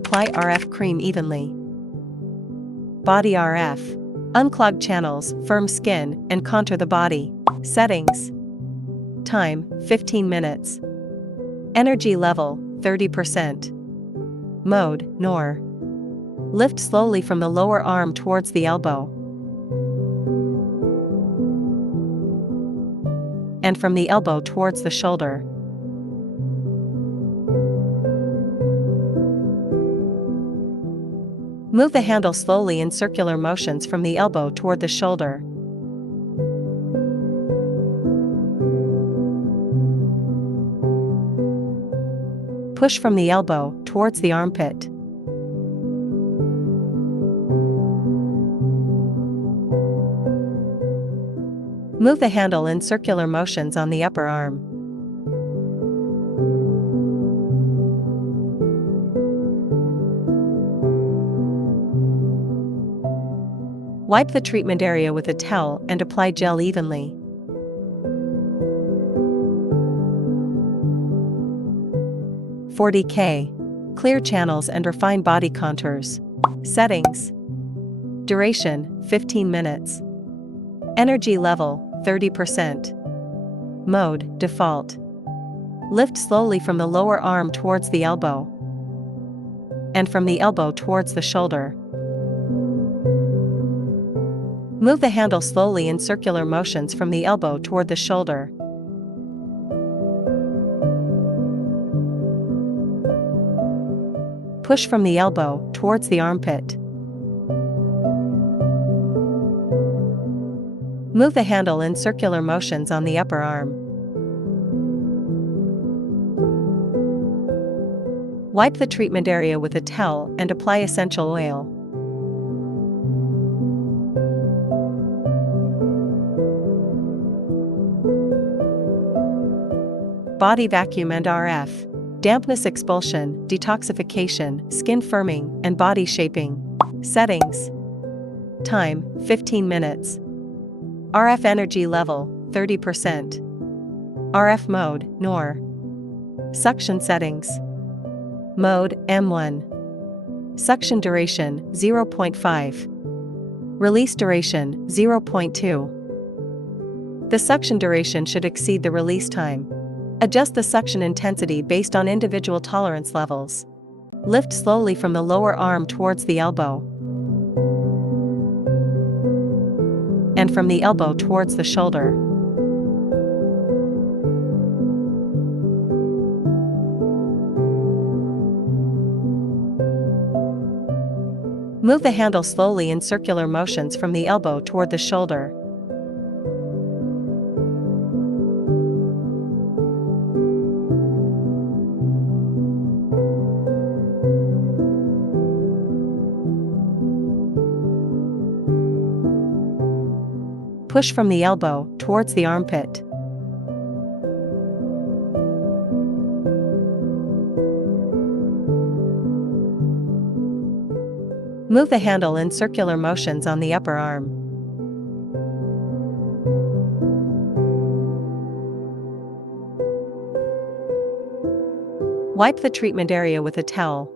Apply RF cream evenly. Body RF. Unclog channels, firm skin, and contour the body. Settings. Time, 15 minutes. Energy level, 30%. Mode, NOR. Lift slowly from the lower arm towards the elbow. And from the elbow towards the shoulder. Move the handle slowly in circular motions from the elbow toward the shoulder. Push from the elbow towards the armpit. Move the handle in circular motions on the upper arm. Wipe the treatment area with a towel and apply gel evenly. (40K). Clear channels and refine body contours. Settings. Duration, 15 minutes. Energy level, 30%. Mode, default. Lift slowly from the lower arm towards the elbow. And from the elbow towards the shoulder. Move the handle slowly in circular motions from the elbow toward the shoulder. Push from the elbow towards the armpit. Move the handle in circular motions on the upper arm. Wipe the treatment area with a towel and apply essential oil. Body vacuum and RF. Dampness expulsion, detoxification, skin firming, and body shaping. Settings. Time, 15 minutes. RF energy level, 30%. RF mode, NOR. Suction settings. Mode, M1. Suction duration, 0.5. Release duration, 0.2. The suction duration should exceed the release time. Adjust the suction intensity based on individual tolerance levels. Lift slowly from the lower arm towards the elbow. And from the elbow towards the shoulder. Move the handle slowly in circular motions from the elbow toward the shoulder. Push from the elbow towards the armpit. Move the handle in circular motions on the upper arm. Wipe the treatment area with a towel.